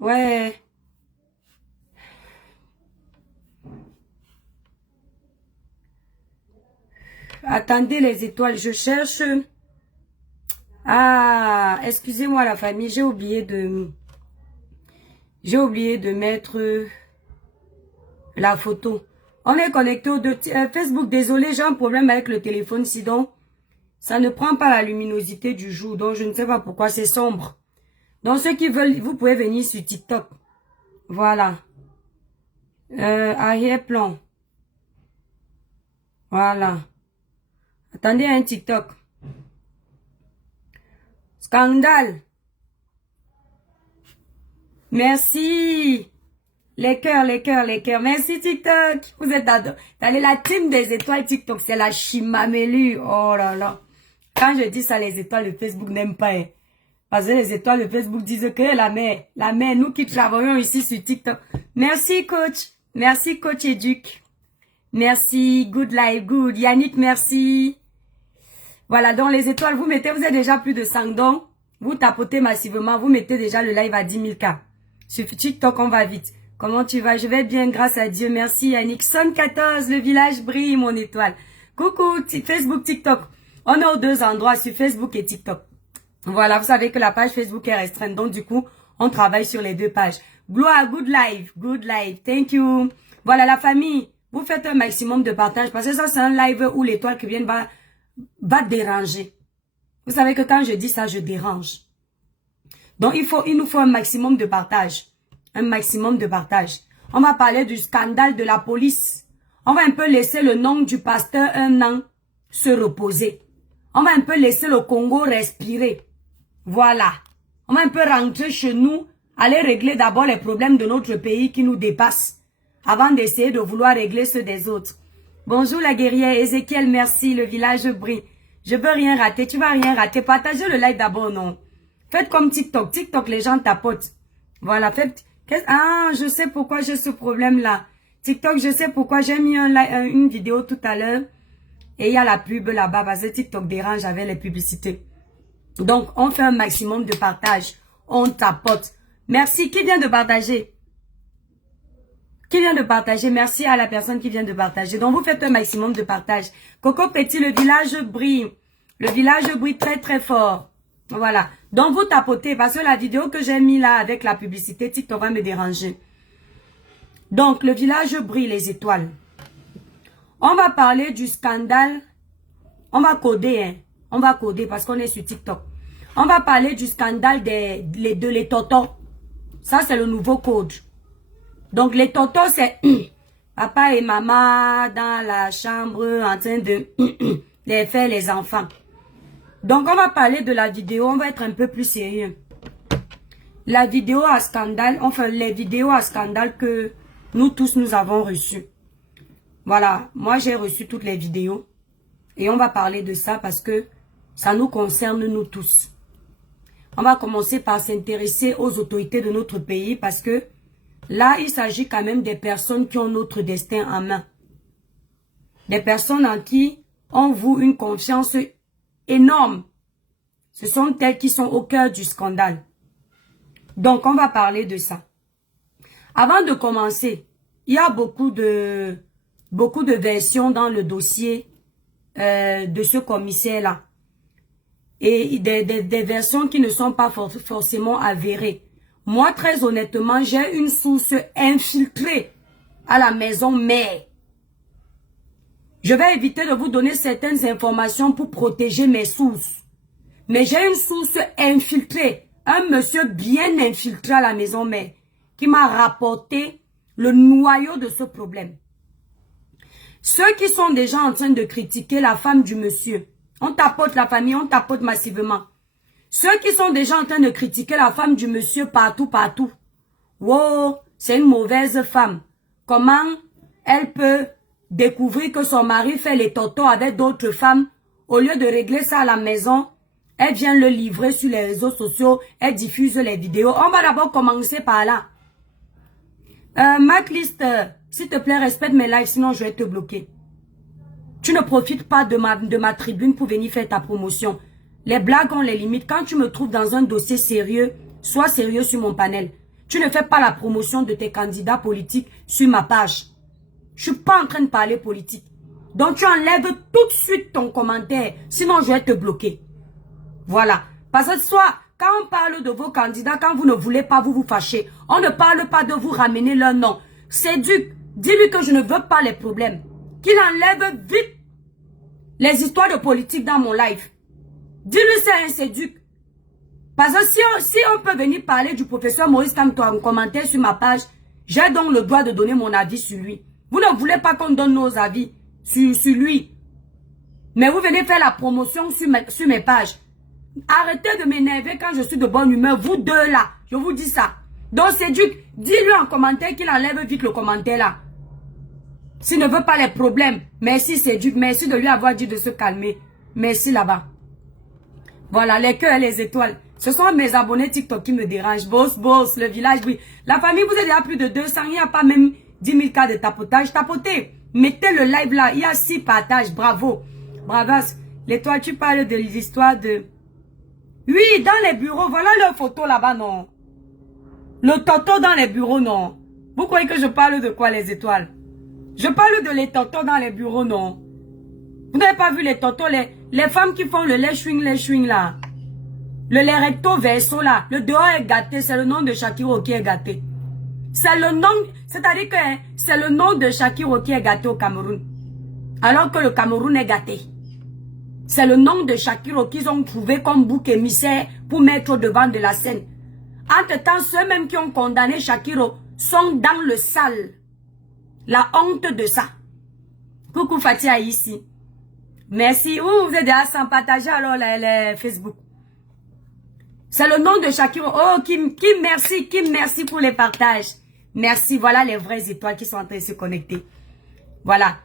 Ouais. Attendez les étoiles, je cherche. Ah, excusez-moi la famille, j'ai oublié de mettre la photo. On est connecté au Facebook. Désolé, j'ai un problème avec le téléphone, sinon ça ne prend pas la luminosité du jour. Donc je ne sais pas pourquoi c'est sombre. Donc ceux qui veulent, vous pouvez venir sur TikTok. Voilà. Arrière-plan. Voilà. Attendez un TikTok. Scandale. Merci. Les cœurs, les cœurs, les cœurs. Merci TikTok. Vous êtes dans la team des étoiles TikTok. C'est la chimamelu. Oh là là. Quand je dis ça, les étoiles de Facebook n'aiment pas. Hein. Parce que les étoiles de Facebook disent que la mère, nous qui travaillons ici sur TikTok. Merci coach. Merci coach Éduc. Merci. Good life, good. Yannick, merci. Voilà, donc les étoiles, vous êtes déjà plus de 5 dons. Vous tapotez massivement, vous mettez déjà le live à 10 000 cas. Sur TikTok, on va vite. Comment tu vas? Je vais bien, grâce à Dieu. Merci Yannick. Son 14, le village brille, mon étoile. Coucou, Facebook, TikTok. On est aux deux endroits, sur Facebook et TikTok. Voilà, vous savez que la page Facebook est restreinte. Donc, du coup, on travaille sur les deux pages. Gloire, good live, good live. Thank you. Voilà, la famille, vous faites un maximum de partage. Parce que ça, c'est un live où l'étoile qui vient va déranger. Vous savez que quand je dis ça, je dérange. Donc, il nous faut un maximum de partage. Un maximum de partage. On va parler du scandale de la police. On va un peu laisser le nom du pasteur un an se reposer. On va un peu laisser le Congo respirer. Voilà. On va un peu rentrer chez nous, aller régler d'abord les problèmes de notre pays qui nous dépassent, avant d'essayer de vouloir régler ceux des autres. Bonjour la guerrière, Ézéchiel, merci, le village brille. Je veux rien rater, tu vas rien rater. Partagez le live d'abord, non. Faites comme TikTok. TikTok, les gens tapotent. Voilà, faites... Ah, je sais pourquoi j'ai ce problème-là. TikTok, je sais pourquoi j'ai mis une vidéo tout à l'heure. Et il y a la pub là-bas, parce que TikTok dérange avec les publicités. Donc, on fait un maximum de partage. On tapote. Merci. Qui vient de partager? Qui vient de partager? Merci à la personne qui vient de partager. Donc, vous faites un maximum de partage. Coco Petit, le village brille. Le village brille très, très fort. Voilà. Donc, vous tapotez parce que la vidéo que j'ai mis là avec la publicité, TikTok va me déranger. Donc, le village brille, les étoiles. On va parler du scandale. On va coder, hein. On va coder parce qu'on est sur TikTok. On va parler du scandale de les totos. Ça, c'est le nouveau code. Donc, les totos, c'est papa et maman dans la chambre en train de faire les enfants. Donc, on va parler de la vidéo. On va être un peu plus sérieux. La vidéo à scandale, enfin, les vidéos à scandale que nous tous, nous avons reçues. Voilà, moi, j'ai reçu toutes les vidéos. Et on va parler de ça parce que ça nous concerne, nous tous. On va commencer par s'intéresser aux autorités de notre pays parce que là, il s'agit quand même des personnes qui ont notre destin en main. Des personnes en qui on voue une confiance énorme. Ce sont elles qui sont au cœur du scandale. Donc, on va parler de ça. Avant de commencer, il y a beaucoup de versions dans le dossier de ce commissaire-là. Et des versions qui ne sont pas forcément avérées. Moi, très honnêtement, j'ai une source infiltrée à la maison mère. Je vais éviter de vous donner certaines informations pour protéger mes sources. Mais j'ai une source infiltrée, un monsieur bien infiltré à la maison mère, qui m'a rapporté le noyau de ce problème. Ceux qui sont déjà en train de critiquer la femme du monsieur, on tapote la famille, on tapote massivement. Ceux qui sont déjà en train de critiquer la femme du monsieur partout. Wow, c'est une mauvaise femme. Comment elle peut découvrir que son mari fait les totos avec d'autres femmes? Au lieu de régler ça à la maison, elle vient le livrer sur les réseaux sociaux, elle diffuse les vidéos. On va d'abord commencer par là. Maclist, s'il te plaît, respecte mes lives, sinon je vais te bloquer. Tu ne profites pas de ma tribune pour venir faire ta promotion. Les blagues ont les limites. Quand tu me trouves dans un dossier sérieux, sois sérieux sur mon panel. tu ne fais pas la promotion de tes candidats politiques sur ma page. Je ne suis pas en train de parler politique. Donc, tu enlèves tout de suite ton commentaire. Sinon, je vais te bloquer. Voilà. Parce que soit, quand on parle de vos candidats, quand vous ne voulez pas, vous vous fâchez. On ne parle pas de vous ramener leur nom. Séduc, dis-lui que je ne veux pas les problèmes. Qu'il enlève vite les histoires de politique dans mon live. Dis-lui c'est un séduc. Parce que si on peut venir parler du professeur Maurice Kamto en commentaire sur ma page, j'ai donc le droit de donner mon avis sur lui. Vous ne voulez pas qu'on donne nos avis sur lui. Mais vous venez faire la promotion sur mes pages. Arrêtez de m'énerver quand je suis de bonne humeur. Vous deux là, je vous dis ça. Donc Séduc, dis-lui en commentaire qu'il enlève vite le commentaire là. S'il ne veut pas les problèmes. Merci Séduc, merci de lui avoir dit de se calmer. Merci là-bas. Voilà, les cœurs et les étoiles. Ce sont mes abonnés TikTok qui me dérangent. Boss, le village, oui. La famille, vous êtes à plus de 200. Il n'y a pas même 10 000 cas de tapotage. Tapotez. Mettez le live là. Il y a 6 partages. Bravo. Bravas. L'étoile, tu parles de l'histoire de... Oui, dans les bureaux. Voilà leur photo là-bas, non. Le toto dans les bureaux, non. Vous croyez que je parle de quoi, les étoiles? Je parle de les totos dans les bureaux, non. Vous n'avez pas vu les totos, les femmes qui font le lait chewing là. Le lait recto verso là. Le dehors est gâté. C'est le nom de Shakiro qui est gâté. C'est le nom, c'est-à-dire que c'est le nom de Shakiro qui est gâté au Cameroun. Alors que le Cameroun est gâté. C'est le nom de Shakiro qu'ils ont trouvé comme bouc émissaire pour mettre au devant de la scène. Entre-temps, ceux-mêmes qui ont condamné Shakiro sont dans le sale. La honte de ça. Coucou Fatia ici. Merci. Vous êtes déjà sans partager alors les Facebook. C'est le nom de Shakiro. Oh, Kim merci pour les partages. Merci, voilà les vraies étoiles qui sont en train de se connecter. Voilà.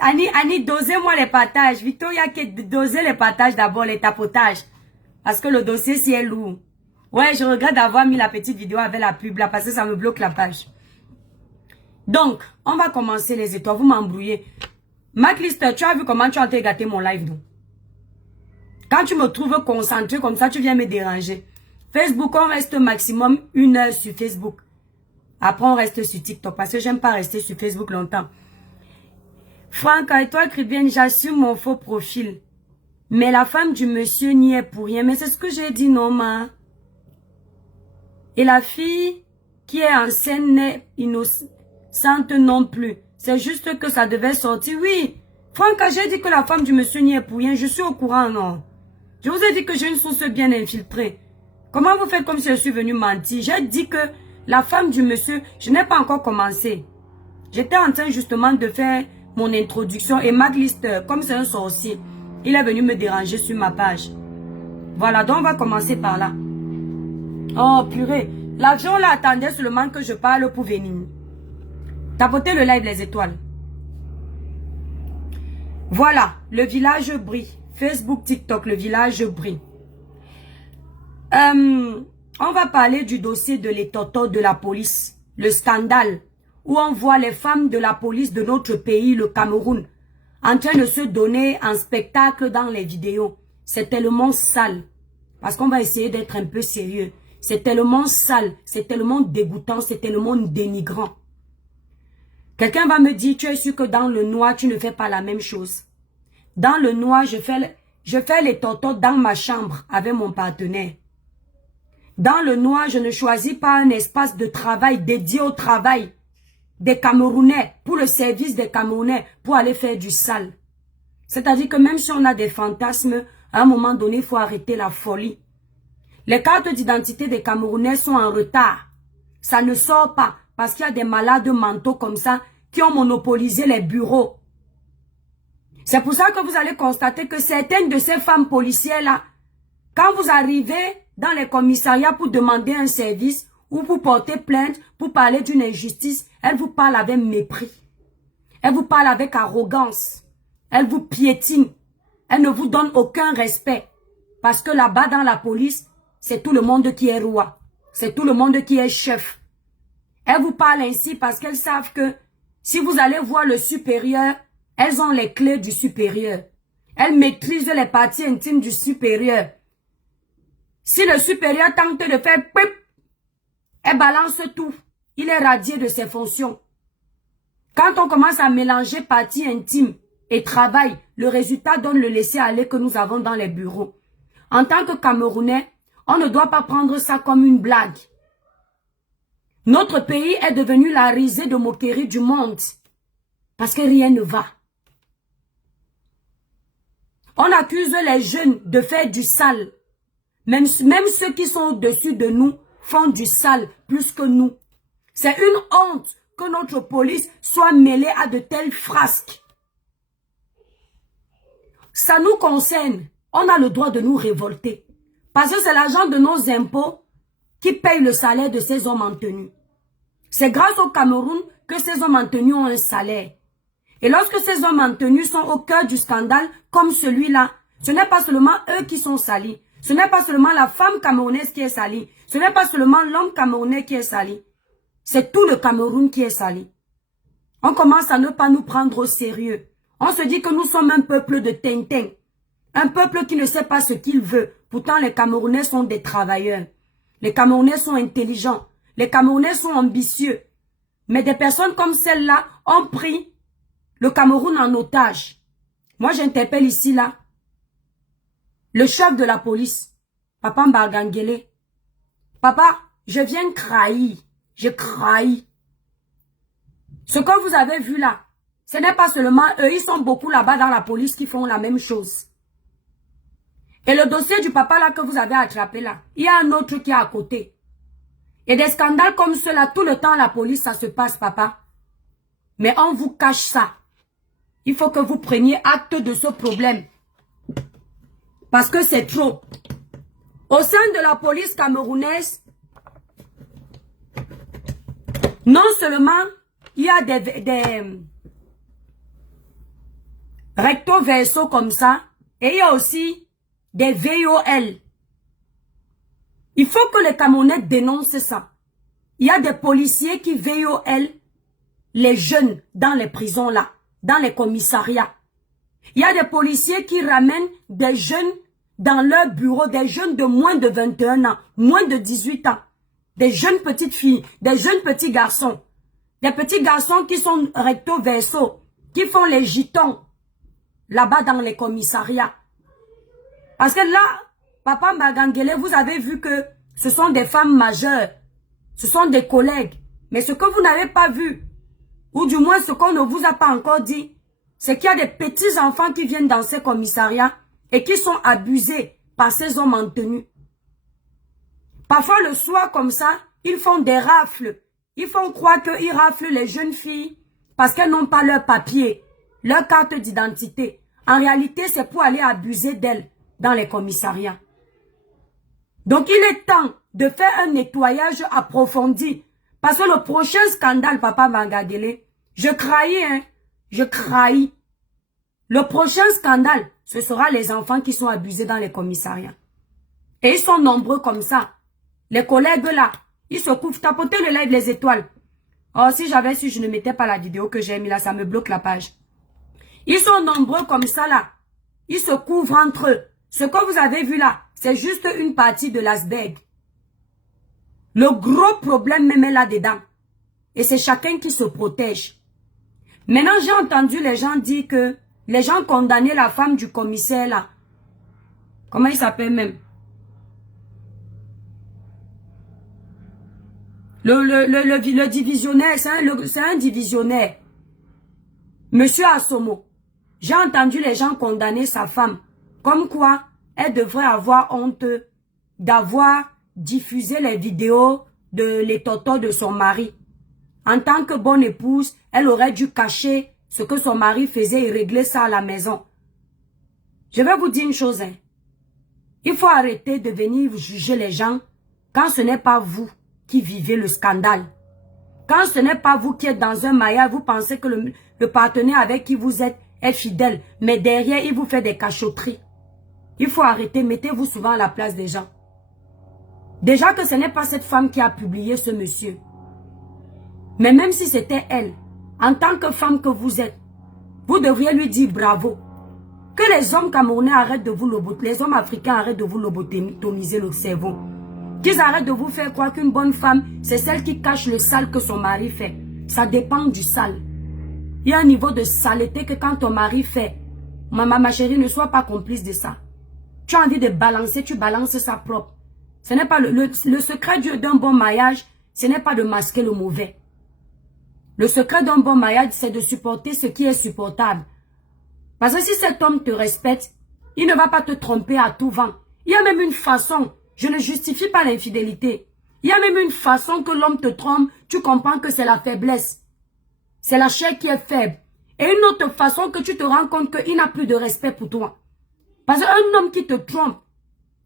Annie, dosez-moi les partages. Victoria, dosez les partages d'abord, les tapotages. Parce que le dossier, si est lourd. Ouais, je regrette d'avoir mis la petite vidéo avec la pub là, parce que ça me bloque la page. Donc, on va commencer les étoiles. Vous m'embrouillez. Maclister, tu as vu comment tu as gâté mon live, non? Quand tu me trouves concentré comme ça, tu viens me déranger. Facebook, on reste maximum 1 heure sur Facebook. Après, on reste sur TikTok parce que j'aime pas rester sur Facebook longtemps. Franck, et toi, Cribienne, j'assume mon faux profil. Mais la femme du monsieur n'y est pour rien. Mais c'est ce que j'ai dit, non, ma. Et la fille qui est en scène n'est innocente non plus. C'est juste que ça devait sortir. Oui, Franck, j'ai dit que la femme du monsieur n'y est pour rien. Je suis au courant, non. Je vous ai dit que j'ai une source bien infiltrée. Comment vous faites comme si je suis venue mentir? J'ai dit que la femme du monsieur, je n'ai pas encore commencé. J'étais en train justement de faire mon introduction et Maglister, comme c'est un sorcier, il est venu me déranger sur ma page. Voilà, donc on va commencer par là. Oh purée, l'avion là attendait seulement que je parle pour venir. Tapotez le live les étoiles. Voilà, le village brille. Facebook, TikTok, le village brille. On va parler du dossier de l'étoto de la police. Le scandale où on voit les femmes de la police de notre pays, le Cameroun, en train de se donner en spectacle dans les vidéos. C'est tellement sale. Parce qu'on va essayer d'être un peu sérieux. C'est tellement sale, c'est tellement dégoûtant, c'est tellement dénigrant. Quelqu'un va me dire, tu es sûr que dans le noir, tu ne fais pas la même chose. Dans le noir, je fais les totos dans ma chambre avec mon partenaire. Dans le noir, je ne choisis pas un espace de travail dédié au travail des Camerounais, pour le service des Camerounais, pour aller faire du sale. C'est-à-dire que même si on a des fantasmes, à un moment donné, il faut arrêter la folie. Les cartes d'identité des Camerounais sont en retard. Ça ne sort pas parce qu'il y a des malades mentaux comme ça qui ont monopolisé les bureaux. C'est pour ça que vous allez constater que certaines de ces femmes policières-là, quand vous arrivez dans les commissariats pour demander un service ou pour porter plainte, pour parler d'une injustice, elles vous parlent avec mépris. Elles vous parlent avec arrogance. Elles vous piétinent. Elles ne vous donnent aucun respect. Parce que là-bas dans la police, c'est tout le monde qui est roi. C'est tout le monde qui est chef. Elles vous parlent ainsi parce qu'elles savent que si vous allez voir le supérieur, elles ont les clés du supérieur. Elles maîtrisent les parties intimes du supérieur. Si le supérieur tente de faire pip, Elle balance tout. Il est radié de ses fonctions. Quand on commence à mélanger partie intime et travail, le résultat donne le laisser-aller que nous avons dans les bureaux. En tant que Camerounais, on ne doit pas prendre ça comme une blague. Notre pays est devenu la risée de moquerie du monde. Parce que rien ne va. On accuse les jeunes de faire du sale. Même ceux qui sont au-dessus de nous font du sale plus que nous. C'est une honte que notre police soit mêlée à de telles frasques. Ça nous concerne. On a le droit de nous révolter. Parce que c'est l'argent de nos impôts qui paye le salaire de ces hommes en tenue. C'est grâce au Cameroun que ces hommes en tenue ont un salaire. Et lorsque ces hommes en tenue sont au cœur du scandale comme celui-là, ce n'est pas seulement eux qui sont salis. Ce n'est pas seulement la femme camerounaise qui est salie. Ce n'est pas seulement l'homme camerounais qui est sali. C'est tout le Cameroun qui est sali. On commence à ne pas nous prendre au sérieux. On se dit que nous sommes un peuple de Tintin. Un peuple qui ne sait pas ce qu'il veut. Pourtant, les Camerounais sont des travailleurs. Les Camerounais sont intelligents. Les Camerounais sont ambitieux. Mais des personnes comme celle-là ont pris le Cameroun en otage. Moi, j'interpelle ici, là, le chef de la police, Papa Mbargangele. Papa, je viens trahir. Je trahis. Ce que vous avez vu là, ce n'est pas seulement eux, ils sont beaucoup là-bas dans la police qui font la même chose. Et le dossier du papa là que vous avez attrapé là, il y a un autre qui est à côté. Et des scandales comme ceux-là, tout le temps la police, ça se passe, papa. Mais on vous cache ça. Il faut que vous preniez acte de ce problème. Parce que c'est trop. Au sein de la police camerounaise, non seulement il y a des recto verso comme ça, et il y a aussi des VOL. Il faut que les Camerounais dénoncent ça. Il y a des policiers qui VOL les jeunes dans les prisons là, dans les commissariats. Il y a des policiers qui ramènent des jeunes dans leur bureau, des jeunes de moins de 21 ans, moins de 18 ans. Des jeunes petites filles, des jeunes petits garçons. Des petits garçons qui sont recto verso, qui font les gitons là-bas dans les commissariats. Parce que là, Papa Mbargangele, vous avez vu que ce sont des femmes majeures. Ce sont des collègues. Mais ce que vous n'avez pas vu, ou du moins ce qu'on ne vous a pas encore dit, c'est qu'il y a des petits enfants qui viennent dans ces commissariats et qui sont abusés par ces hommes en tenue. Parfois le soir comme ça, ils font des rafles. Ils font croire qu'ils raflent les jeunes filles parce qu'elles n'ont pas leur papier, leur carte d'identité. En réalité, c'est pour aller abuser d'elles dans les commissariats. Donc il est temps de faire un nettoyage approfondi. Parce que le prochain scandale, Papa Mbargangele, je trahis, hein, je trahis. Le prochain scandale, ce sera les enfants qui sont abusés dans les commissariats. Et ils sont nombreux comme ça. Les collègues là, ils se couvrent, tapotez le live les étoiles. Oh, si j'avais su, je ne mettais pas la vidéo que j'ai mis là, ça me bloque la page. Ils sont nombreux comme ça là. Ils se couvrent entre eux. Ce que vous avez vu là, c'est juste une partie de l'iceberg. Le gros problème même est là-dedans. Et c'est chacun qui se protège. Maintenant, j'ai entendu les gens dire que les gens condamnaient la femme du commissaire là. Comment il s'appelle même? Le divisionnaire, c'est un divisionnaire. Monsieur Assomo. J'ai entendu les gens condamner sa femme. Comme quoi, elle devrait avoir honte d'avoir diffusé les vidéos de les totos de son mari. En tant que bonne épouse, elle aurait dû cacher ce que son mari faisait et régler ça à la maison. Je vais vous dire une chose. Hein. Il faut arrêter de venir juger les gens quand ce n'est pas vous qui vivez le scandale. Quand ce n'est pas vous qui êtes dans un maillage, vous pensez que le partenaire avec qui vous êtes est fidèle. Mais derrière, il vous fait des cachotteries. Il faut arrêter, mettez-vous souvent à la place des gens. Déjà que ce n'est pas cette femme qui a publié ce monsieur. Mais même si c'était elle, en tant que femme que vous êtes, vous devriez lui dire bravo. Que les hommes camerounais arrêtent de vous lobotomiser, les hommes africains arrêtent de vous lobotomiser le cerveau. Qu'ils arrêtent de vous faire croire qu'une bonne femme, c'est celle qui cache le sale que son mari fait. Ça dépend du sale. Il y a un niveau de saleté que quand ton mari fait, ma chérie, ne sois pas complice de ça. Tu as envie de balancer, tu balances ça propre. Ce n'est pas le secret d'un bon mariage, ce n'est pas de masquer le mauvais. Le secret d'un bon mariage, c'est de supporter ce qui est supportable. Parce que si cet homme te respecte, il ne va pas te tromper à tout vent. Il y a même une façon, je ne justifie pas l'infidélité. Il y a même une façon que l'homme te trompe, tu comprends que c'est la faiblesse. C'est la chair qui est faible. Et une autre façon que tu te rends compte qu'il n'a plus de respect pour toi. Parce qu'un homme qui te trompe,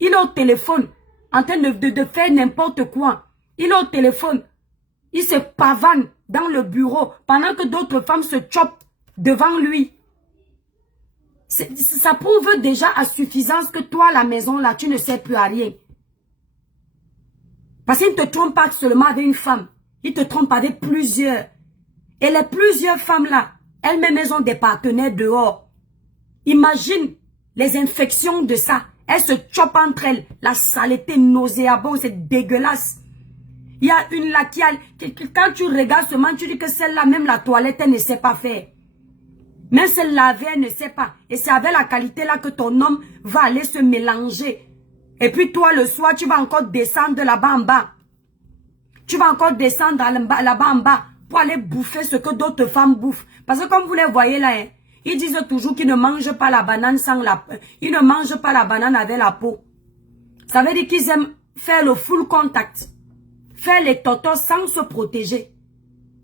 il est au téléphone, en train de faire n'importe quoi. Il est au téléphone, il se pavane dans le bureau, pendant que d'autres femmes se chopent devant lui. Ça prouve déjà à suffisance que toi, à la maison, là, tu ne sais plus à rien. Parce qu'il ne te trompe pas seulement avec une femme. Il te trompe avec plusieurs. Et les plusieurs femmes-là, elles-mêmes, elles ont des partenaires dehors. Imagine les infections de ça. Elles se chopent entre elles. La saleté nauséabonde, c'est dégueulasse. Il y a une là qui a... Quand tu regardes seulement, tu dis que celle-là, même la toilette, elle ne sait pas faire. Même celle laver, elle ne sait pas. Et c'est avec la qualité là que ton homme va aller se mélanger. Et puis toi, le soir, tu vas encore descendre là-bas en bas. Tu vas encore descendre là-bas en bas pour aller bouffer ce que d'autres femmes bouffent. Parce que comme vous les voyez là, hein, ils disent toujours qu'ils ne mangent pas la banane sans la... Ils ne mangent pas la banane avec la peau. Ça veut dire qu'ils aiment faire le full contact. Faire les totos sans se protéger.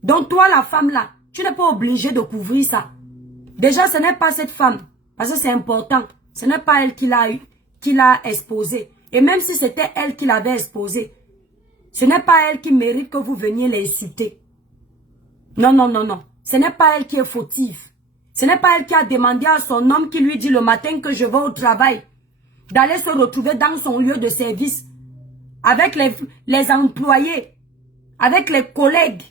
Donc toi, la femme là, tu n'es pas obligé de couvrir ça. Déjà, ce n'est pas cette femme, parce que c'est important. Ce n'est pas elle qui l'a exposé. Et même si c'était elle qui l'avait exposé, ce n'est pas elle qui mérite que vous veniez l'insulter. Non, non, non, non. Ce n'est pas elle qui est fautive. Ce n'est pas elle qui a demandé à son homme qui lui dit le matin que je vais au travail, d'aller se retrouver dans son lieu de service, avec les employés, avec les collègues.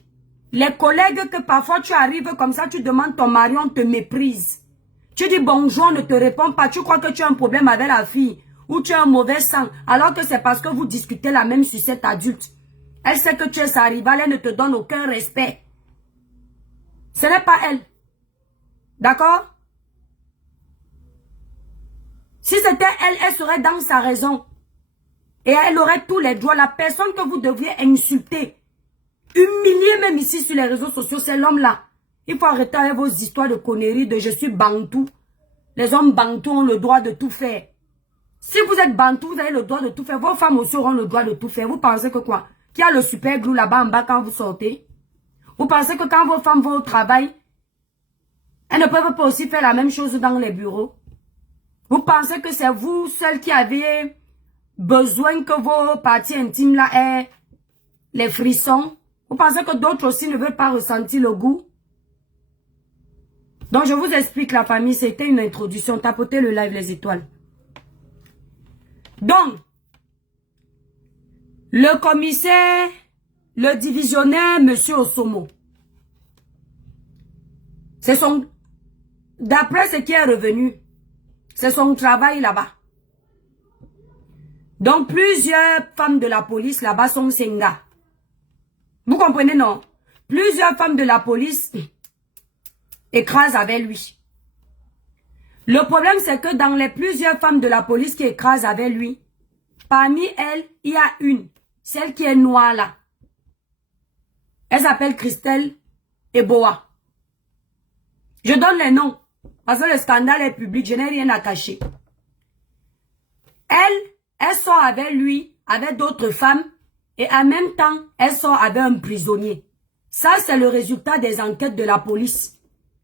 Les collègues que parfois tu arrives comme ça, tu demandes ton mari, on te méprise. Tu dis bonjour, on ne te répond pas. Tu crois que tu as un problème avec la fille ou tu as un mauvais sang, alors que c'est parce que vous discutez la même sucette adulte. Elle sait que tu es sa rivale, elle ne te donne aucun respect. Ce n'est pas elle. D'accord? Si c'était elle, elle serait dans sa raison. Et elle aurait tous les droits. La personne que vous devriez insulter, humilier même ici sur les réseaux sociaux, c'est l'homme-là. Il faut arrêter avec vos histoires de conneries de je suis bantou. Les hommes bantous ont le droit de tout faire. Si vous êtes bantou, vous avez le droit de tout faire. Vos femmes aussi auront le droit de tout faire. Vous pensez que quoi? Qu'il y a le super glue là-bas en bas quand vous sortez? Vous pensez que quand vos femmes vont au travail, elles ne peuvent pas aussi faire la même chose dans les bureaux? Vous pensez que c'est vous seul qui avez besoin que vos parties intimes là aient les frissons? Vous pensez que d'autres aussi ne veulent pas ressentir le goût? Donc je vous explique la famille, c'était une introduction. Tapotez le live les étoiles. Donc, le commissaire, le divisionnaire, monsieur Osomo, c'est son, d'après ce qui est revenu, c'est son travail là-bas. Donc plusieurs femmes de la police là-bas sont Senga. Vous comprenez, non? Plusieurs femmes de la police écrasent avec lui. Le problème, c'est que dans les plusieurs femmes de la police qui écrasent avec lui, parmi elles, il y a une, celle qui est noire là. Elle s'appelle Christelle Eboa. Je donne les noms, parce que le scandale est public, je n'ai rien à cacher. Elle sort avec lui, avec d'autres femmes, et en même temps, elle sort avec un prisonnier. Ça, c'est le résultat des enquêtes de la police.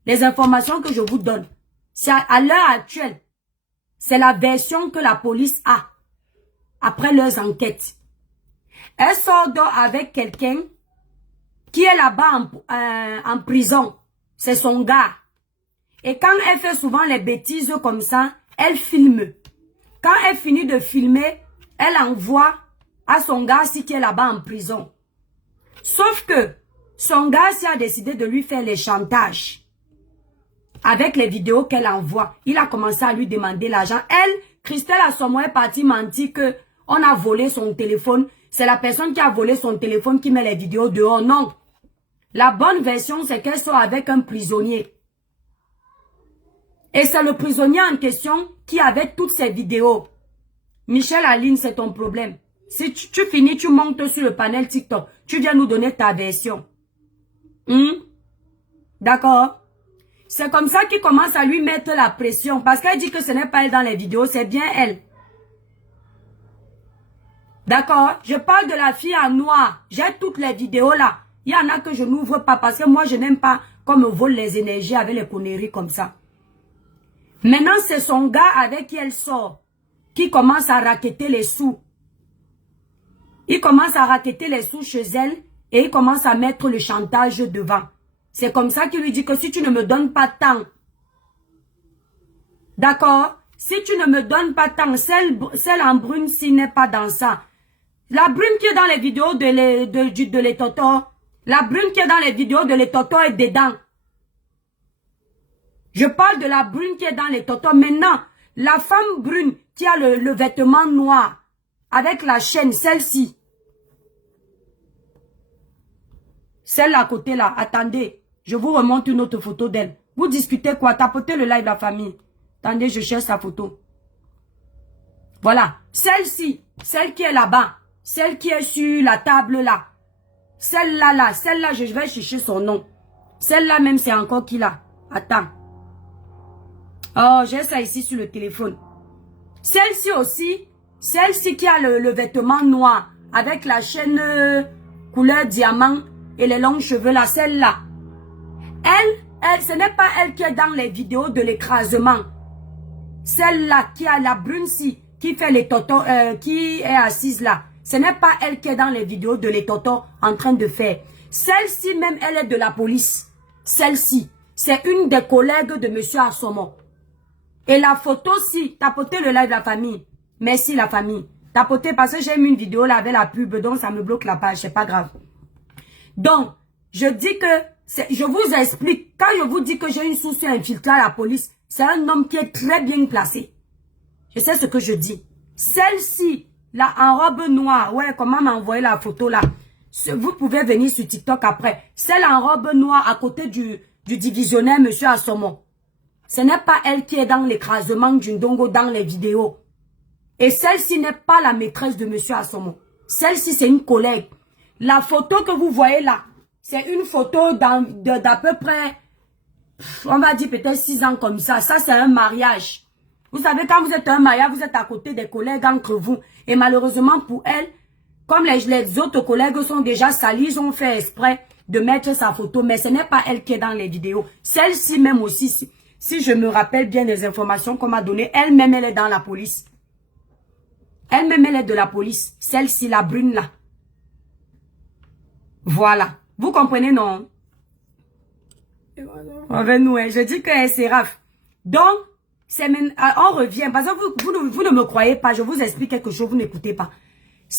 Les informations que je vous donne. C'est à l'heure actuelle. C'est la version que la police a. Après leurs enquêtes. Elle sort donc avec quelqu'un qui est là-bas en prison. C'est son gars. Et quand elle fait souvent les bêtises comme ça, elle filme. Quand elle finit de filmer, elle envoie à son gars qui est là-bas en prison. Sauf que son gars a décidé de lui faire les chantages. Avec les vidéos qu'elle envoie, il a commencé à lui demander l'argent. Elle, Christelle, à son moment est partie mentir que on a volé son téléphone, c'est la personne qui a volé son téléphone qui met les vidéos dehors. Non. La bonne version, c'est qu'elle soit avec un prisonnier. Et c'est le prisonnier en question qui avait toutes ces vidéos. Michel Aline, c'est ton problème. Si tu finis, tu montes sur le panel TikTok. Tu viens nous donner ta version. D'accord? C'est comme ça qu'il commence à lui mettre la pression. Parce qu'elle dit que ce n'est pas elle dans les vidéos, c'est bien elle. D'accord? Je parle de la fille en noir. J'ai toutes les vidéos là. Il y en a que je n'ouvre pas parce que moi, je n'aime pas qu'on me vole les énergies avec les conneries comme ça. Maintenant, c'est son gars avec qui elle sort qui commence à racketter les sous. Il commence à racketter les sous chez elle et il commence à mettre le chantage devant. C'est comme ça qu'il lui dit que si tu ne me donnes pas tant, d'accord? Si tu ne me donnes pas tant, celle en brune, s'il n'est pas dans ça. La brune qui est dans les vidéos de les totos, la brune qui est dans les vidéos de les totos est dedans. Je parle de la brune qui est dans les totos. Maintenant, la femme brune qui a le vêtement noir avec la chaîne, celle-ci. Celle à côté là, attendez. Je vous remonte une autre photo d'elle. Vous discutez quoi? Tapotez le live la famille. Attendez, je cherche sa photo. Voilà. Celle-ci, celle qui est là-bas. Celle qui est sur la table là. Celle-là, celle-là, je vais chercher son nom. Celle-là même, c'est encore qui là? Attends. Oh, j'ai ça ici sur le téléphone. Celle-ci aussi, celle-ci qui a le vêtement noir avec la chaîne couleur diamant et les longs cheveux là, celle-là. Elle, ce n'est pas elle qui est dans les vidéos de l'écrasement. Celle-là qui a la brune-ci, qui fait les totos, qui est assise là. Ce n'est pas elle qui est dans les vidéos de les totos en train de faire. Celle-ci même, elle est de la police. Celle-ci, c'est une des collègues de monsieur Assomo. Et la photo-ci, tapotez le live la famille. Merci la famille. Tapotez parce que j'ai mis une vidéo là avec la pub, donc ça me bloque la page, c'est pas grave. Donc, je dis que, je vous explique, quand je vous dis que j'ai une source infiltrée à la police, c'est un homme qui est très bien placé. Je sais ce que je dis. Celle-ci, là, en robe noire, ouais, comment m'a envoyé la photo là. Vous pouvez venir sur TikTok après. Celle en robe noire à côté du divisionnaire, monsieur Assomo. Ce n'est pas elle qui est dans l'écrasement du Ndongo dans les vidéos. Et celle-ci n'est pas la maîtresse de monsieur Assomo. Celle-ci, c'est une collègue. La photo que vous voyez là, c'est une photo d'à peu près, on va dire peut-être 6 ans comme ça. Ça, c'est un mariage. Vous savez, quand vous êtes un mariage, vous êtes à côté des collègues entre vous. Et malheureusement pour elle, comme les autres collègues sont déjà salis, ils ont fait exprès de mettre sa photo. Mais ce n'est pas elle qui est dans les vidéos. Celle-ci même aussi, si je me rappelle bien des informations qu'on m'a données, elle-même, elle est dans la police. Elle-même, elle est de la police. Celle-ci, la brune là. Voilà. Vous comprenez, non? Avec nous, je dis que c'est raf. Donc, on revient. Parce que vous ne me croyez pas. Je vous explique quelque chose, vous n'écoutez pas.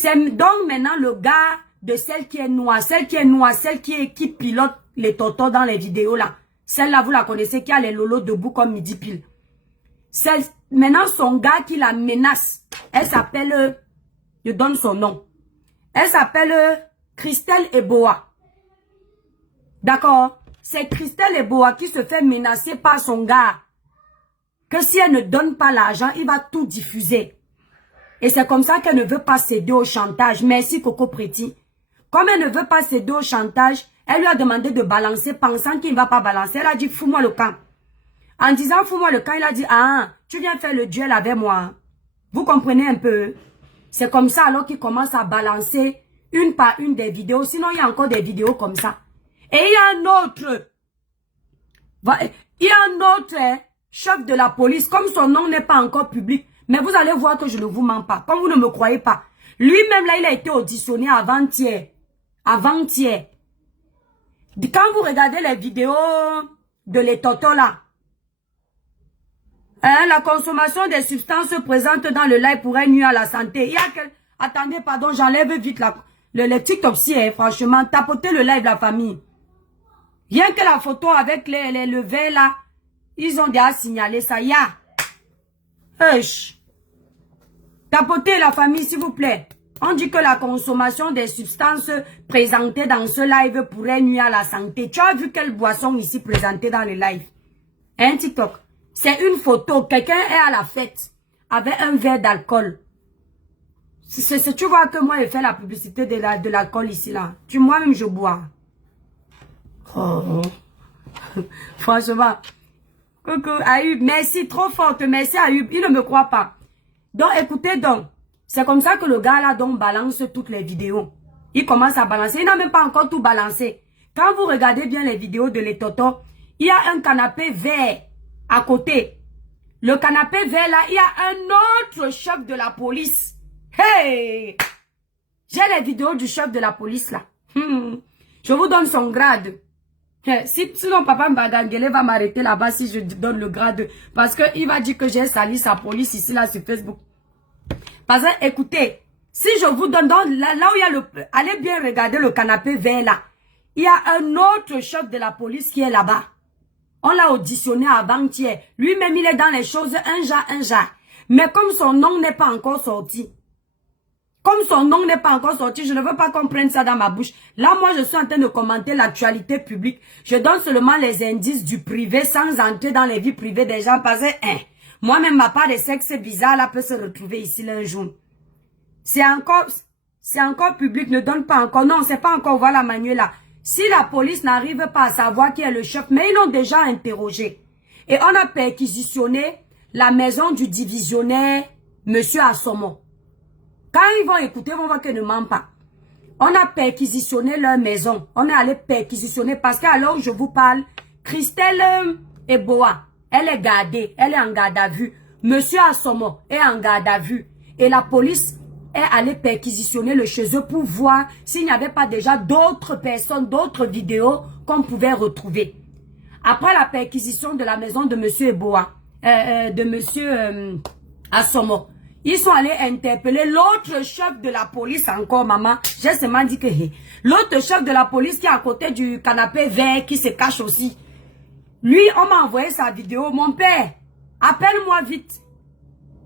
Donc, maintenant, le gars de celle qui est noire, celle qui pilote les totos dans les vidéos là. Celle-là, vous la connaissez, qui a les lolos debout comme midi pile. Maintenant, son gars qui la menace, elle s'appelle, je donne son nom. Elle s'appelle Christelle Eboa. D'accord? C'est Christelle Eboa qui se fait menacer par son gars. Que si elle ne donne pas l'argent, il va tout diffuser. Et c'est comme ça qu'elle ne veut pas céder au chantage. Merci Coco Pretty. Comme elle ne veut pas céder au chantage, elle lui a demandé de balancer, pensant qu'il ne va pas balancer. Elle a dit, fous-moi le camp. En disant, fous-moi le camp, il a dit, ah, tu viens faire le duel avec moi. Vous comprenez un peu? C'est comme ça alors qu'il commence à balancer une par une des vidéos. Sinon, il y a encore des vidéos comme ça. Et il y a un autre chef de la police, comme son nom n'est pas encore public. Mais vous allez voir que je ne vous mens pas. Comme vous ne me croyez pas. Lui-même, là, il a été auditionné avant-hier. Avant-hier. Quand vous regardez les vidéos de les totos là, la consommation des substances présentes dans le lait pourrait nuire à la santé. Il y a que... Attendez, pardon, j'enlève vite le TikTok si, franchement, tapotez le live la famille. Rien que la photo avec le verre là, ils ont déjà signalé ça. Ya. Tapotez la famille, s'il vous plaît. On dit que la consommation des substances présentées dans ce live pourrait nuire à la santé. Tu as vu quelle boisson ici présentée dans le live? Hein, TikTok? C'est une photo. Quelqu'un est à la fête avec un verre d'alcool. Tu vois que moi, je fais la publicité de l'alcool ici, là. Moi-même, je bois. Oh. Franchement. Coucou, Ayub. Merci, trop forte. Merci, Ayub. Il ne me croit pas. Donc, écoutez donc. C'est comme ça que le gars, là, donc, balance toutes les vidéos. Il commence à balancer. Il n'a même pas encore tout balancé. Quand vous regardez bien les vidéos de les totos, il y a un canapé vert à côté. Le canapé vert, là, il y a un autre chef de la police. Hey! J'ai les vidéos du chef de la police, là. Je vous donne son grade. Sinon, papa Mbadangele va m'arrêter là-bas si je donne le grade. Parce qu'il va dire que j'ai sali sa police ici, là, sur Facebook. Parce que, écoutez, si je vous donne, là où il y a le... Allez bien regarder le canapé vert, là. Il y a un autre chef de la police qui est là-bas. On l'a auditionné avant-hier. Lui-même, il est dans les choses un genre. Mais comme son nom n'est pas encore sorti, je ne veux pas qu'on prenne ça dans ma bouche. Là, moi, je suis en train de commenter l'actualité publique. Je donne seulement les indices du privé sans entrer dans les vies privées des gens. Parce que, moi-même, ma part de sexe bizarre, là, peut se retrouver ici là, un jour. C'est encore public, ne donne pas encore. Non, c'est pas encore, voilà, Manuela. Si la police n'arrive pas à savoir qui est le chef, mais ils l'ont déjà interrogé. Et on a perquisitionné la maison du divisionnaire, Monsieur Assomo. Quand ils vont écouter, ils vont voir qu'ils ne mentent pas. On a perquisitionné leur maison. On est allé perquisitionner parce qu'à l'heure où je vous parle, Christelle Eboa, elle est gardée, elle est en garde à vue. Monsieur Assomo est en garde à vue. Et la police est allée perquisitionner le chez eux pour voir s'il n'y avait pas déjà d'autres personnes, d'autres vidéos qu'on pouvait retrouver. Après la perquisition de la maison de Monsieur Eboa, de Monsieur Assomo, ils sont allés interpeller l'autre chef de la police encore, maman. J'ai seulement dit que l'autre chef de la police qui est à côté du canapé vert, qui se cache aussi. Lui, on m'a envoyé sa vidéo. Mon père, appelle-moi vite.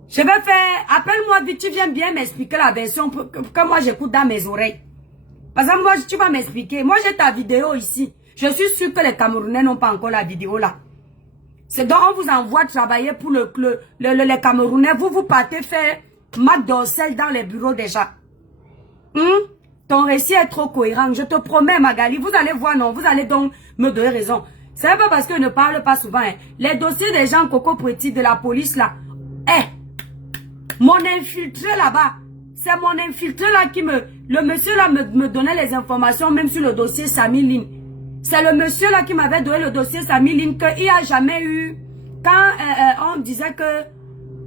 Je vais faire, appelle-moi vite, tu viens bien m'expliquer la version que moi j'écoute dans mes oreilles. Parce que moi, tu vas m'expliquer. Moi, j'ai ta vidéo ici. Je suis sûre que les Camerounais n'ont pas encore la vidéo là. C'est donc on vous envoie travailler pour les Camerounais. Vous partez faire mat d'orsel dans les bureaux déjà. Ton récit est trop cohérent. Je te promets, Magali. Vous allez voir, non. Vous allez donc me donner raison. C'est pas parce que je ne parle pas souvent. Les dossiers des gens Coco Petit de la police là. Mon infiltré là-bas. C'est mon infiltré là qui me... Le monsieur là me donnait les informations même sur le dossier Samy Line. C'est le monsieur là qui m'avait donné le dossier Samy Line qu'il n'y a jamais eu... Quand on disait que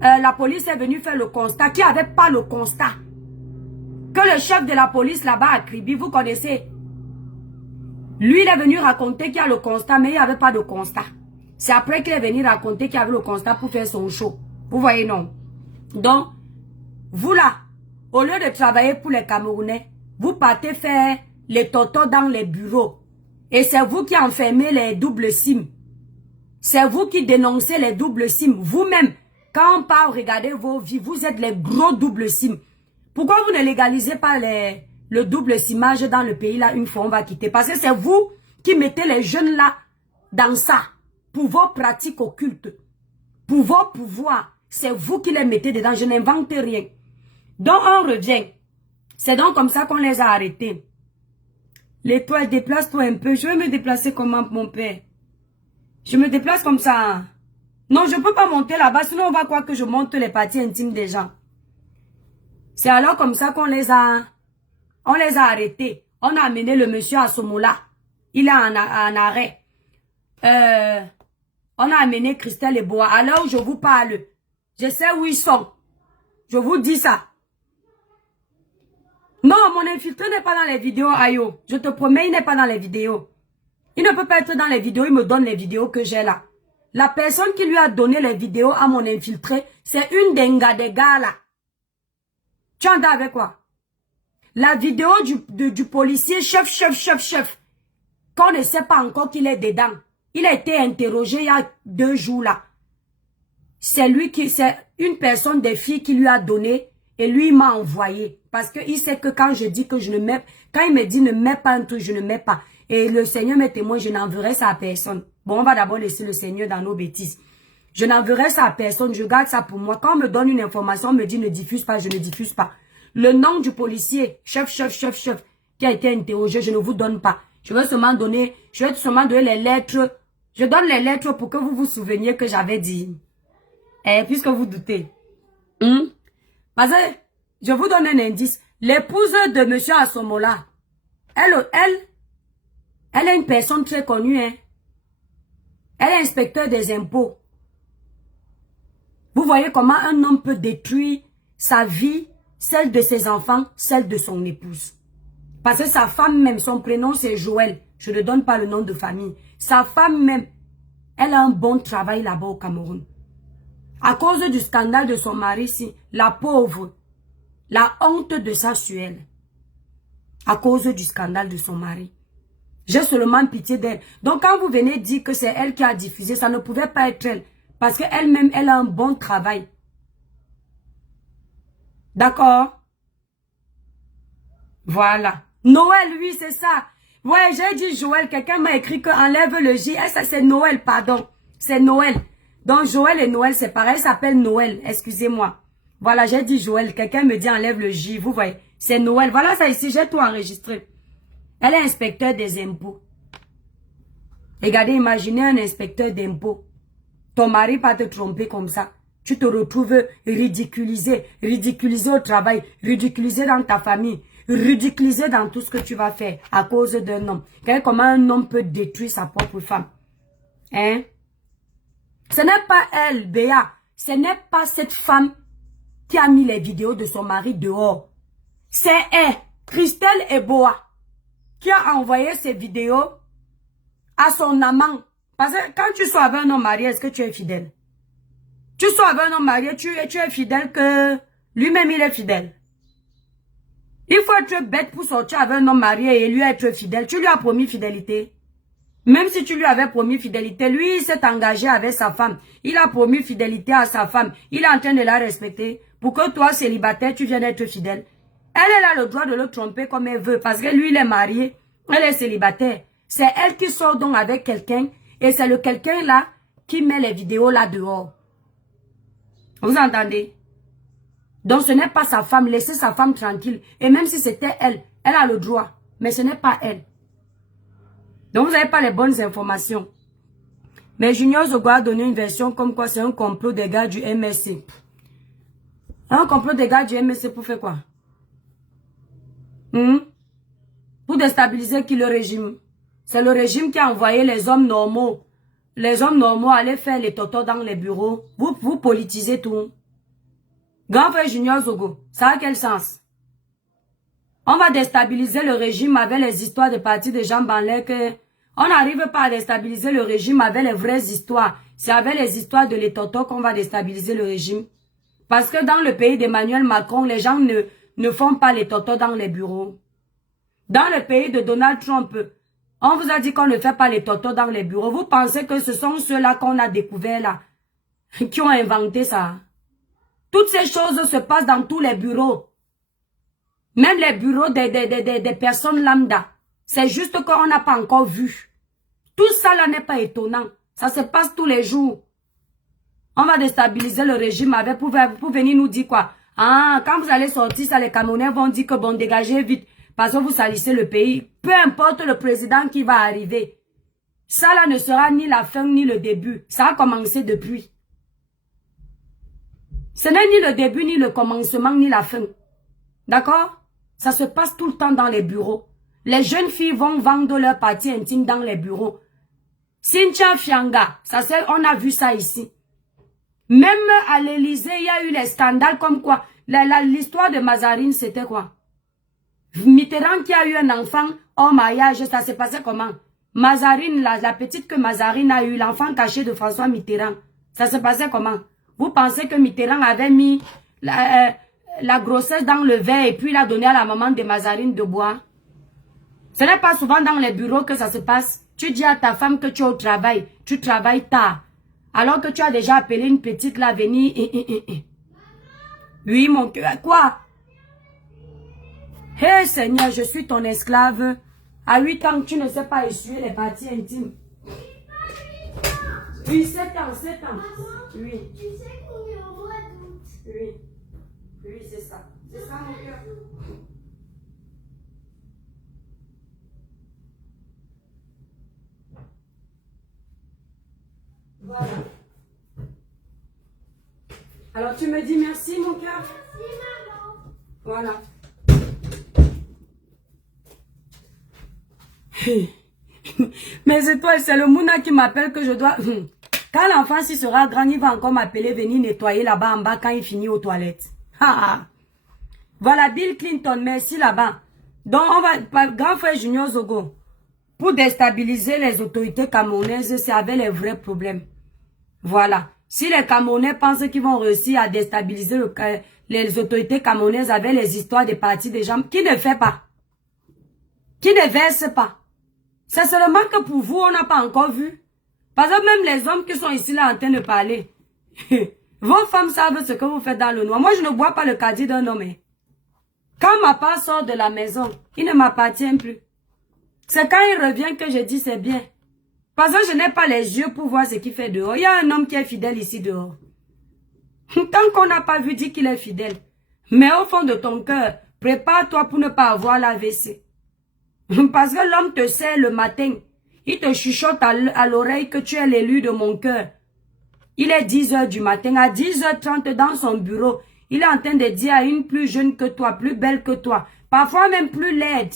la police est venue faire le constat, qu'il n'y avait pas le constat. Que le chef de la police là-bas à Kribi, vous connaissez. Lui, il est venu raconter qu'il y a le constat, mais il n'y avait pas de constat. C'est après qu'il est venu raconter qu'il y avait le constat pour faire son show. Vous voyez, non? Donc, vous là, au lieu de travailler pour les Camerounais, vous partez faire les totos dans les bureaux. Et c'est vous qui enfermez les doubles SIM. C'est vous qui dénoncez les doubles SIM. Vous-même, quand on parle, regardez vos vies, vous êtes les gros doubles SIM. Pourquoi vous ne légalisez pas le double SIMage dans le pays là, une fois on va quitter? Parce que c'est vous qui mettez les jeunes là dans ça. Pour vos pratiques occultes. Pour vos pouvoirs. C'est vous qui les mettez dedans. Je n'invente rien. Donc on revient. C'est donc comme ça qu'on les a arrêtés. L'étoile, déplace-toi un peu. Je vais me déplacer comment, mon père? Je me déplace comme ça. Non, je ne peux pas monter là-bas. Sinon, on va croire que je monte les parties intimes des gens. C'est alors comme ça qu'on les a... On les a arrêtés. On a amené le monsieur à Somola. Il est en arrêt. On a amené Christelle Eboa. À l'heure où je vous parle, je sais où ils sont. Je vous dis ça. Non, mon infiltré n'est pas dans les vidéos, Ayo. Je te promets, il n'est pas dans les vidéos. Il ne peut pas être dans les vidéos, il me donne les vidéos que j'ai là. La personne qui lui a donné les vidéos à mon infiltré, c'est une des gars là. Tu entends avec quoi? La vidéo du policier, chef. Qu'on ne sait pas encore qu'il est dedans. Il a été interrogé il y a 2 jours là. C'est une personne des filles qui lui a donné et lui m'a envoyé. parce qu'il sait que quand je dis que je ne mets, quand il me dit ne mets pas un truc, je ne mets pas. Et le Seigneur m'est témoin, je n'enverrai ça à personne. Bon, on va d'abord laisser le Seigneur dans nos bêtises. Je n'enverrai ça à personne, je garde ça pour moi. Quand on me donne une information, on me dit ne diffuse pas, je ne diffuse pas. Le nom du policier, chef, qui a été interrogé, je ne vous donne pas. Je vais seulement donner les lettres. Je donne les lettres pour que vous vous souveniez que j'avais dit. Puisque vous doutez. Parce que, je vous donne un indice. L'épouse de monsieur Assomola, elle est une personne très connue, hein. Elle est inspecteur des impôts. Vous voyez comment un homme peut détruire sa vie, celle de ses enfants, celle de son épouse. Parce que sa femme même, son prénom c'est Joël. Je ne donne pas le nom de famille. Sa femme même, elle a un bon travail là-bas au Cameroun. À cause du scandale de son mari, la pauvre, la honte de sa sur elle. À cause du scandale de son mari. J'ai seulement pitié d'elle. Donc quand vous venez dire que c'est elle qui a diffusé, ça ne pouvait pas être elle. Parce qu'elle-même, elle a un bon travail. D'accord? Voilà. Noël, oui, c'est ça. Ouais, j'ai dit Joël. Quelqu'un m'a écrit que enlève le J. Ça, c'est Noël, pardon. C'est Noël. Donc, Joël et Noël, c'est pareil. Ça s'appelle Noël. Excusez-moi. Voilà, j'ai dit Joël. Quelqu'un me dit enlève le J. Vous voyez, c'est Noël. Voilà ça ici. J'ai tout enregistré. Elle est inspecteur des impôts. Regardez, imaginez un inspecteur d'impôts. Ton mari va te tromper comme ça. Tu te retrouves ridiculisé au travail, ridiculisé dans ta famille, ridiculisé dans tout ce que tu vas faire à cause d'un homme. Regardez comment un homme peut détruire sa propre femme. Hein? Ce n'est pas elle, Béa. Ce n'est pas cette femme qui a mis les vidéos de son mari dehors. C'est elle, Christelle Eboa, qui a envoyé ces vidéos à son amant. Parce que quand tu sois avec un homme marié, est-ce que tu es fidèle? Tu sois avec un homme marié, tu es fidèle que lui-même il est fidèle. Il faut être bête pour sortir avec un homme marié et lui être fidèle. Tu lui as promis fidélité. Même si tu lui avais promis fidélité, lui il s'est engagé avec sa femme. Il a promis fidélité à sa femme. Il est en train de la respecter. Pour que toi, célibataire, tu viennes être fidèle. Elle a le droit de le tromper comme elle veut. Parce que lui, il est marié. Elle est célibataire. C'est elle qui sort donc avec quelqu'un. Et c'est le quelqu'un là qui met les vidéos là dehors. Vous entendez? Donc ce n'est pas sa femme. Laissez sa femme tranquille. Et même si c'était elle, elle a le droit. Mais ce n'est pas elle. Donc vous n'avez pas les bonnes informations. Mais Junior Zogo a donné une version comme quoi c'est un complot des gars du MSC. Un complot des gars du MSC pour faire quoi? Pour déstabiliser qui le régime? C'est le régime qui a envoyé les hommes normaux. Les hommes normaux allaient faire les totos dans les bureaux. Vous politisez tout. Grand frère Junior Zogo, ça a quel sens? On va déstabiliser le régime avec les histoires de partis de jambes en l'air que... On n'arrive pas à déstabiliser le régime avec les vraies histoires. C'est avec les histoires de les totos qu'on va déstabiliser le régime. Parce que dans le pays d'Emmanuel Macron, les gens ne font pas les totos dans les bureaux. Dans le pays de Donald Trump, on vous a dit qu'on ne fait pas les totos dans les bureaux. Vous pensez que ce sont ceux-là qu'on a découverts là, qui ont inventé ça? Toutes ces choses se passent dans tous les bureaux. Même les bureaux des personnes lambda. C'est juste qu'on n'a pas encore vu. Tout ça là n'est pas étonnant. Ça se passe tous les jours. On va déstabiliser le régime avec pour venir nous dire quoi? Ah, quand vous allez sortir, ça les Camerounais vont dire que bon, dégagez vite. Parce que vous salissez le pays. Peu importe le président qui va arriver. Ça là ne sera ni la fin ni le début. Ça a commencé depuis. Ce n'est ni le début, ni le commencement, ni la fin. D'accord? Ça se passe tout le temps dans les bureaux. Les jeunes filles vont vendre leur partie intime dans les bureaux. Cynthia Fianga, on a vu ça ici. Même à l'Élysée, il y a eu les scandales comme quoi. L'histoire de Mazarine, c'était quoi? Mitterrand qui a eu un enfant hors mariage, ça s'est passé comment? Mazarine, la petite que Mazarine a eu, l'enfant caché de François Mitterrand, ça s'est passé comment? Vous pensez que Mitterrand avait mis la grossesse dans le verre et puis il a donné à la maman de Mazarine de boire? Ce n'est pas souvent dans les bureaux que ça se passe. Tu dis à ta femme que tu es au travail, tu travailles tard. Alors que tu as déjà appelé une petite là venir. Oui, mon cœur, quoi? Hé Seigneur, je suis ton esclave. À 8 ans, tu ne sais pas essuyer les parties intimes. Oui, 7 ans, 7 ans. Oui. Tu sais qu'on est au mois d'août. Oui. Oui, c'est ça. C'est ça mon cœur. Voilà. Alors tu me dis merci mon cœur. Merci maman. Voilà. Mais étoiles, c'est le Mouna qui m'appelle que je dois... Quand l'enfant s'il sera grand, il va encore m'appeler venir nettoyer là-bas en bas quand il finit aux toilettes. Voilà, Bill Clinton, merci là-bas. Donc, on va... Grand frère Junior Zogo, pour déstabiliser les autorités camerounaises, c'est avec les vrais problèmes. Voilà. Si les Camerounais pensent qu'ils vont réussir à déstabiliser les autorités camerounaises avec les histoires des partis des gens, qui ne fait pas? Qui ne verse pas? C'est seulement que pour vous, on n'a pas encore vu. Parce que même les hommes qui sont ici là en train de parler, vos femmes savent ce que vous faites dans le noir. Moi, je ne bois pas le caddie d'un homme. Quand ma part sort de la maison, il ne m'appartient plus. C'est quand il revient que je dis c'est bien. Parce que je n'ai pas les yeux pour voir ce qu'il fait dehors. Il y a un homme qui est fidèle ici dehors. Tant qu'on n'a pas vu, dis qu'il est fidèle. Mais au fond de ton cœur, prépare-toi pour ne pas avoir l'AVC. Parce que l'homme te sert le matin. Il te chuchote à l'oreille que tu es l'élu de mon cœur. Il est 10 h du matin. À 10h30 dans son bureau, il est en train de dire à une plus jeune que toi, plus belle que toi, parfois même plus laide,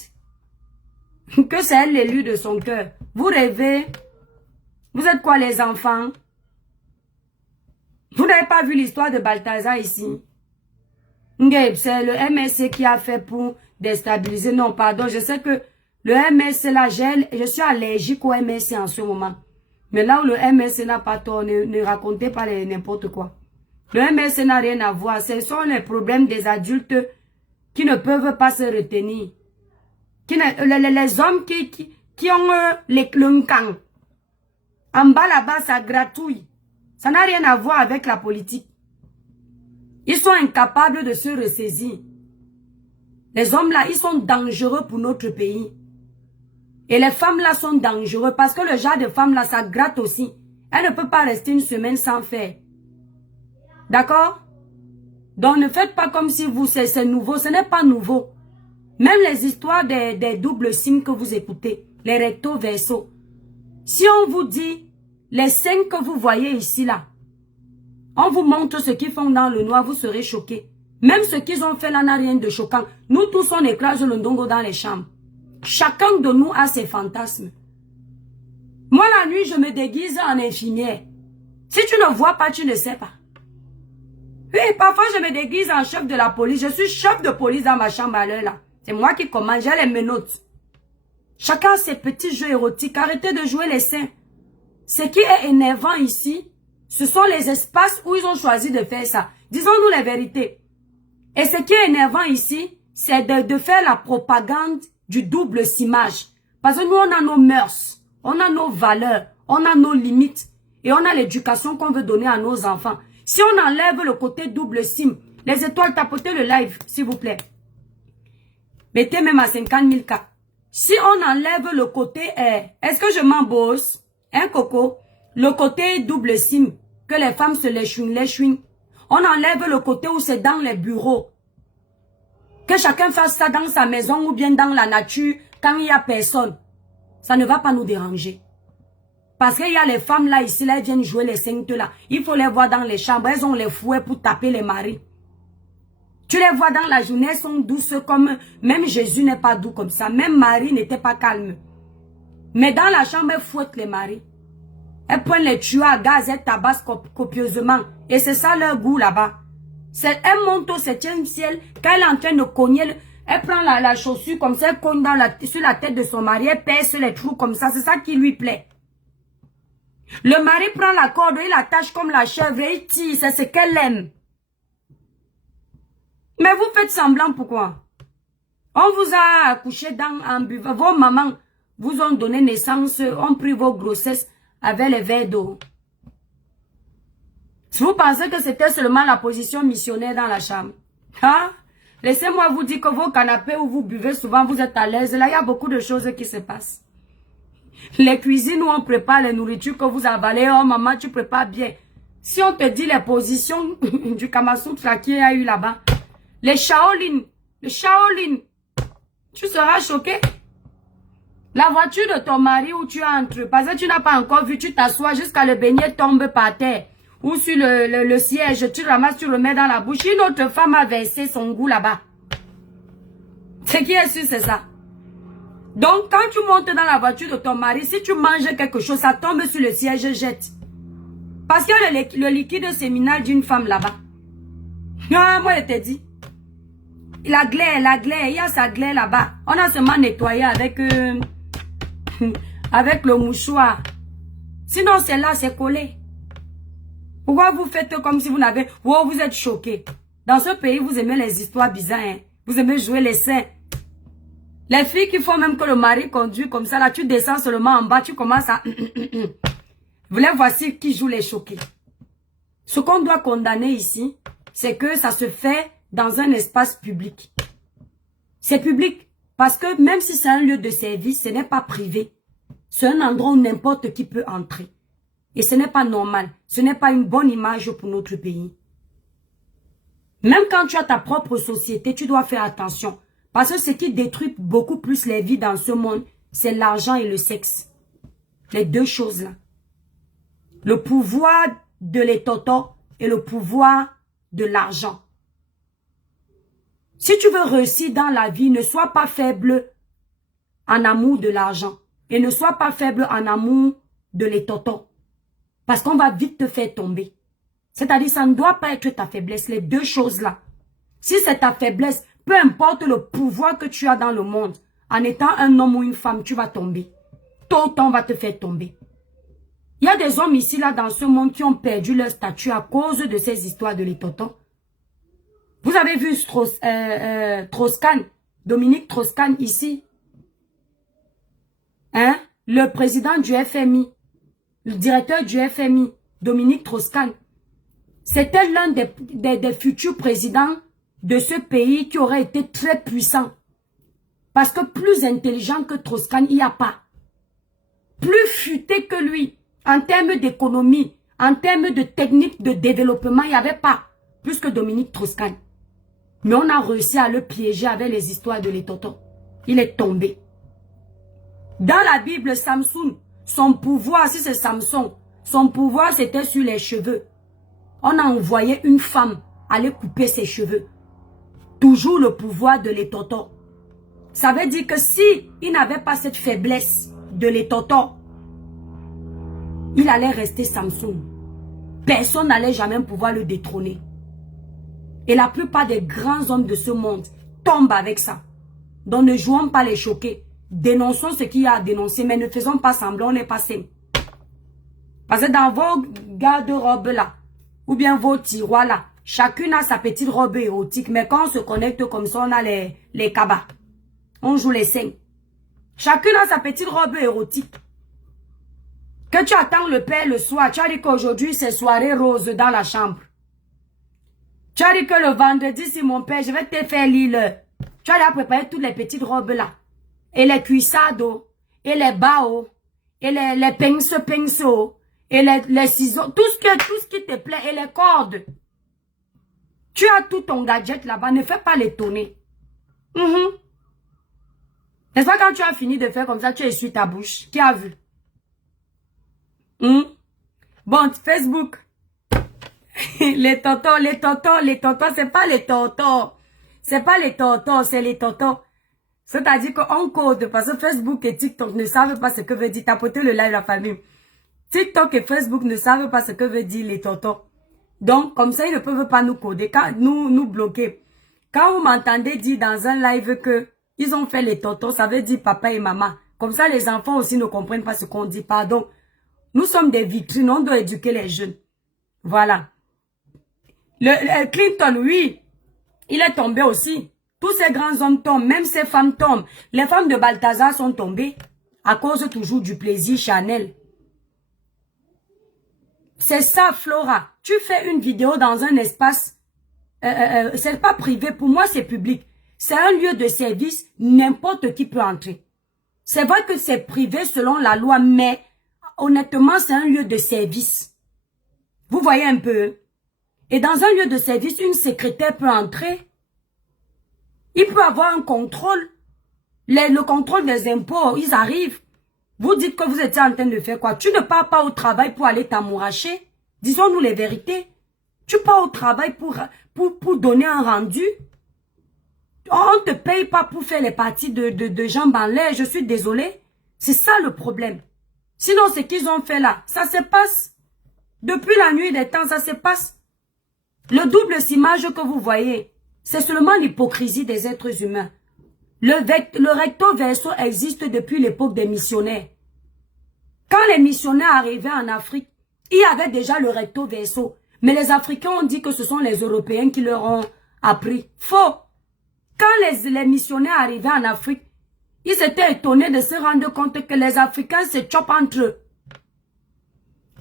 que c'est elle l'élu de son cœur. Vous rêvez? Vous êtes quoi les enfants? Vous n'avez pas vu l'histoire de Balthazar ici? C'est le MSC qui a fait pour déstabiliser. Non, pardon, je sais que le MSC là, je suis allergique au MSC en ce moment. Mais là où le MSC n'a pas tort, ne racontez pas n'importe quoi. Le MSC n'a rien à voir. Ce sont les problèmes des adultes qui ne peuvent pas se retenir. Les hommes qui ont le camp. En bas là-bas, ça gratouille. Ça n'a rien à voir avec la politique. Ils sont incapables de se ressaisir. Les hommes là, ils sont dangereux pour notre pays. Et les femmes là sont dangereuses parce que le genre de femme là, ça gratte aussi. Elle ne peut pas rester une semaine sans faire. D'accord? Donc ne faites pas comme si vous, c'est nouveau. Ce n'est pas nouveau. Même les histoires des doubles signes que vous écoutez, les recto verso. Si on vous dit, les signes que vous voyez ici là, on vous montre ce qu'ils font dans le noir, vous serez choqués. Même ce qu'ils ont fait là n'a rien de choquant. Nous tous on écrase le ndongo dans les chambres. Chacun de nous a ses fantasmes. Moi la nuit je me déguise en infirmière. Si tu ne vois pas, tu ne sais pas. Oui, parfois je me déguise en chef de la police. Je suis chef de police dans ma chambre à l'heure là. C'est moi qui commande, j'ai les menottes. Chacun a ses petits jeux érotiques. Arrêtez de jouer les seins. Ce qui est énervant ici, ce sont les espaces où ils ont choisi de faire ça. Disons-nous la vérité. Et ce qui est énervant ici, c'est de faire la propagande du double simage. Parce que nous, on a nos mœurs, on a nos valeurs, on a nos limites. Et on a l'éducation qu'on veut donner à nos enfants. Si on enlève le côté double sim, les étoiles, tapotez le live, s'il vous plaît. Mettez même à 50 000 cas. Si on enlève le côté, est-ce que je m'embosse? Hein, Coco? Le côté double sim, que les femmes se léchouinent. On enlève le côté où c'est dans les bureaux. Que chacun fasse ça dans sa maison ou bien dans la nature, quand il n'y a personne. Ça ne va pas nous déranger. Parce qu'il y a les femmes là, ici, là, elles viennent jouer les saintes là. Il faut les voir dans les chambres, elles ont les fouets pour taper les maris. Tu les vois dans la journée, elles sont douces comme... Même Jésus n'est pas doux comme ça. Même Marie n'était pas calme. Mais dans la chambre, elles fouettent les maris. Elles prennent les tuyaux à gaz, elles tabassent copieusement. Et c'est ça leur goût là-bas. Elle monte au 7e ciel. Quand elle est en train de cogner, elle prend la chaussure comme ça, elle cogne sur la tête de son mari. Elle perce les trous comme ça. C'est ça qui lui plaît. Le mari prend la corde, il l'attache comme la chèvre et il tire. C'est ce qu'elle aime. Mais vous faites semblant pourquoi? On vous a accouché en buvant. Vos mamans vous ont donné naissance, ont pris vos grossesses avec les verres d'eau. Si vous pensez que c'était seulement la position missionnaire dans la chambre, hein? Laissez-moi vous dire que vos canapés où vous buvez souvent, vous êtes à l'aise. Là, il y a beaucoup de choses qui se passent. Les cuisines où on prépare les nourritures que vous avalez. Oh maman, tu prépares bien. Si on te dit les positions du Kamasutra qu'il y a eu là-bas. Les Shaolin. Tu seras choqué. La voiture de ton mari où tu entres, parce que tu n'as pas encore vu, tu t'assois jusqu'à le beignet tombe par terre. Ou sur le siège, tu ramasses, tu remets dans la bouche. Une autre femme a versé son goût là-bas. Ce qui est sûr, c'est ça. Donc, quand tu montes dans la voiture de ton mari, si tu manges quelque chose, ça tombe sur le siège, jette. Parce que le liquide séminal d'une femme là-bas. Ah, moi, je te dis. La glaire, il y a sa glaire là-bas. On a seulement nettoyé avec, avec le mouchoir. Sinon, c'est là, c'est collé. Pourquoi vous faites comme si vous n'avez... Oh, vous êtes choqués. Dans ce pays, vous aimez les histoires bizarres. Hein? Vous aimez jouer les saints. Les filles qui font même que le mari conduit comme ça, là, tu descends seulement en bas, tu commences à... Vous voici qui joue les choqués. Ce qu'on doit condamner ici, c'est que ça se fait dans un espace public. C'est public. Parce que même si c'est un lieu de service, ce n'est pas privé. C'est un endroit où n'importe qui peut entrer. Et ce n'est pas normal. Ce n'est pas une bonne image pour notre pays. Même quand tu as ta propre société, tu dois faire attention. Parce que ce qui détruit beaucoup plus les vies dans ce monde, c'est l'argent et le sexe. Les deux choses-là. Le pouvoir de l'étoto et le pouvoir de l'argent. Si tu veux réussir dans la vie, ne sois pas faible en amour de l'argent. Et ne sois pas faible en amour de l'étoto. Parce qu'on va vite te faire tomber. C'est-à-dire, ça ne doit pas être ta faiblesse, les deux choses-là. Si c'est ta faiblesse, peu importe le pouvoir que tu as dans le monde, en étant un homme ou une femme, tu vas tomber. Tôt ou tard, on va te faire tomber. Il y a des hommes ici, là, dans ce monde, qui ont perdu leur statut à cause de ces histoires de l'étoto. Vous avez vu Strauss-Kahn, Dominique Strauss-Kahn ici. Hein? Le président du FMI, le directeur du FMI, Dominique Strauss-Kahn. C'était l'un des futurs présidents de ce pays qui aurait été très puissant. Parce que plus intelligent que Strauss-Kahn, il n'y a pas. Plus futé que lui, en termes d'économie, en termes de technique de développement, il n'y avait pas plus que Dominique Strauss-Kahn. Mais on a réussi à le piéger avec les histoires de l'étoto. Il est tombé. Dans la Bible, Samson, son pouvoir, si c'est Samson, son pouvoir c'était sur les cheveux. On a envoyé une femme aller couper ses cheveux. Toujours le pouvoir de l'étoto. Ça veut dire que si il n'avait pas cette faiblesse de l'étoto, il allait rester Samson. Personne n'allait jamais pouvoir le détrôner. Et la plupart des grands hommes de ce monde tombent avec ça. Donc ne jouons pas les choqués. Dénonçons ce qu'il y a à dénoncer, mais ne faisons pas semblant, on n'est pas sain. Parce que dans vos garde-robes là, ou bien vos tiroirs là, chacune a sa petite robe érotique, mais quand on se connecte comme ça, on a les cabas. On joue les seins. Chacune a sa petite robe érotique. Que tu attends le père le soir, tu as dit qu'aujourd'hui c'est soirée rose dans la chambre. Tu as dit que le vendredi, si mon père, je vais te faire lire. Tu as déjà préparé toutes les petites robes là. Et les cuissardes, et les baos, et les pinceaux, et les ciseaux, tout ce qui te plaît, et les cordes. Tu as tout ton gadget là-bas, ne fais pas l'étonner. N'est-ce pas quand tu as fini de faire comme ça, tu essuies ta bouche? Qui a vu? Bon, Facebook. Les tontons, c'est pas les tontons. C'est pas les tontons, c'est les tontons. C'est-à-dire qu'on code, parce que Facebook et TikTok ne savent pas ce que veut dire. Tapotez le live, la famille. TikTok et Facebook ne savent pas ce que veut dire les tontons. Donc, comme ça, ils ne peuvent pas nous coder, nous bloquer. Quand vous m'entendez dire dans un live que ils ont fait les tontons, ça veut dire papa et maman. Comme ça, les enfants aussi ne comprennent pas ce qu'on dit. Pardon. Nous sommes des vitrines, on doit éduquer les jeunes. Voilà. Le Clinton, oui, il est tombé aussi. Tous ces grands hommes tombent, même ces femmes tombent. Les femmes de Balthazar sont tombées à cause toujours du plaisir charnel. C'est ça, Flora. Tu fais une vidéo dans un espace c'est pas privé, pour moi c'est public. C'est un lieu de service, n'importe qui peut entrer. C'est vrai que c'est privé selon la loi, mais honnêtement, c'est un lieu de service. Vous voyez un peu. Et dans un lieu de service, une secrétaire peut entrer. Il peut avoir un contrôle. Le contrôle des impôts, ils arrivent. Vous dites que vous étiez en train de faire quoi? Tu ne pars pas au travail pour aller t'amouracher. Disons-nous les vérités. Tu pars au travail pour donner un rendu. On ne te paye pas pour faire les parties de jambes en l'air. Je suis désolée. C'est ça le problème. Sinon, ce qu'ils ont fait là, ça se passe. Depuis la nuit des temps, ça se passe. Le double image que vous voyez, c'est seulement l'hypocrisie des êtres humains. Le recto verso existe depuis l'époque des missionnaires. Quand les missionnaires arrivaient en Afrique, il y avait déjà le recto verso. Mais les Africains ont dit que ce sont les Européens qui leur ont appris. Faux. Quand les missionnaires arrivaient en Afrique, ils étaient étonnés de se rendre compte que les Africains se chopent entre eux.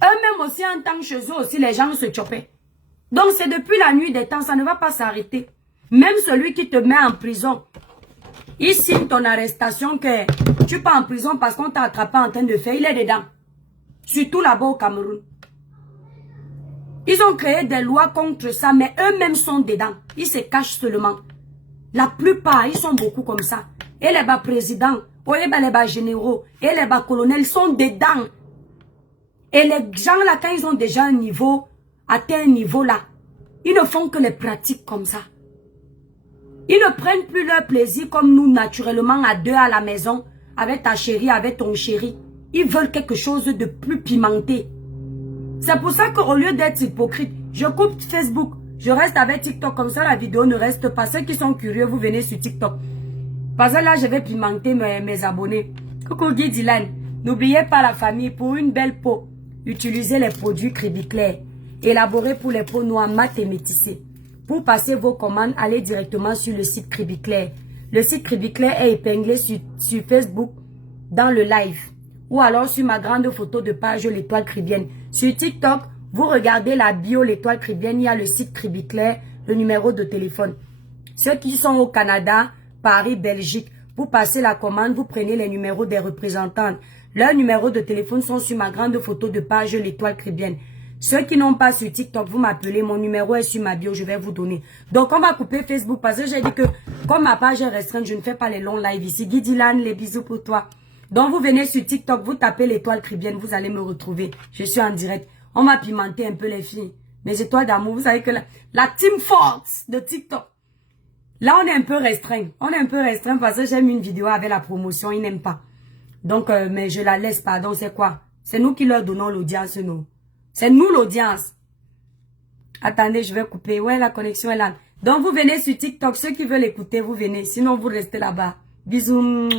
Eux-mêmes aussi, en tant que chez eux aussi, les gens se chopaient. Donc c'est depuis la nuit des temps, ça ne va pas s'arrêter. Même celui qui te met en prison, il signe ton arrestation que tu pars en prison parce qu'on t'a attrapé en train de faire, il est dedans. Surtout là-bas au Cameroun. Ils ont créé des lois contre ça, mais eux-mêmes sont dedans. Ils se cachent seulement. La plupart, ils sont beaucoup comme ça. Et les bas présidents, et les bas généraux, et les bas colonels sont dedans. Et les gens là, quand ils ont déjà un niveau, atteint un niveau là, ils ne font que les pratiques comme ça. Ils ne prennent plus leur plaisir comme nous, naturellement, à deux à la maison, avec ta chérie, avec ton chéri. Ils veulent quelque chose de plus pimenté. C'est pour ça qu'au lieu d'être hypocrite, je coupe Facebook. Je reste avec TikTok, comme ça la vidéo ne reste pas. Ceux qui sont curieux, vous venez sur TikTok. Parce que là, je vais pimenter mes abonnés. Coucou Guy Dylan. N'oubliez pas la famille, pour une belle peau, utilisez les produits Cribiclair, élaborés pour les peaux noires, mat et métissées. Pour passer vos commandes, allez directement sur le site Cribiclair. Le site Cribiclair est épinglé sur Facebook dans le live. Ou alors sur ma grande photo de page l'étoile cribienne. Sur TikTok, vous regardez la bio l'étoile cribienne, il y a le site Cribiclair, le numéro de téléphone. Ceux qui sont au Canada, Paris, Belgique, pour passer la commande, vous prenez les numéros des représentants. Leurs numéros de téléphone sont sur ma grande photo de page l'étoile cribienne. Ceux qui n'ont pas sur TikTok, vous m'appelez, mon numéro est sur ma bio, je vais vous donner. Donc on va couper Facebook parce que j'ai dit que comme ma page est restreinte, je ne fais pas les longs lives ici. Guy Dylan, les bisous pour toi. Donc vous venez sur TikTok, vous tapez l'étoile cribienne, vous allez me retrouver. Je suis en direct. On va pimenter un peu les filles. Mes étoiles d'amour, vous savez que la team force de TikTok. Là, on est un peu restreint. On est un peu restreint parce que j'aime une vidéo avec la promotion, ils n'aiment pas. Donc, mais je la laisse, pardon, c'est quoi? C'est nous qui leur donnons l'audience, nous. C'est nous l'audience. Attendez, je vais couper. Ouais, la connexion est là. Donc, vous venez sur TikTok. Ceux qui veulent écouter, vous venez. Sinon, vous restez là-bas. Bisous.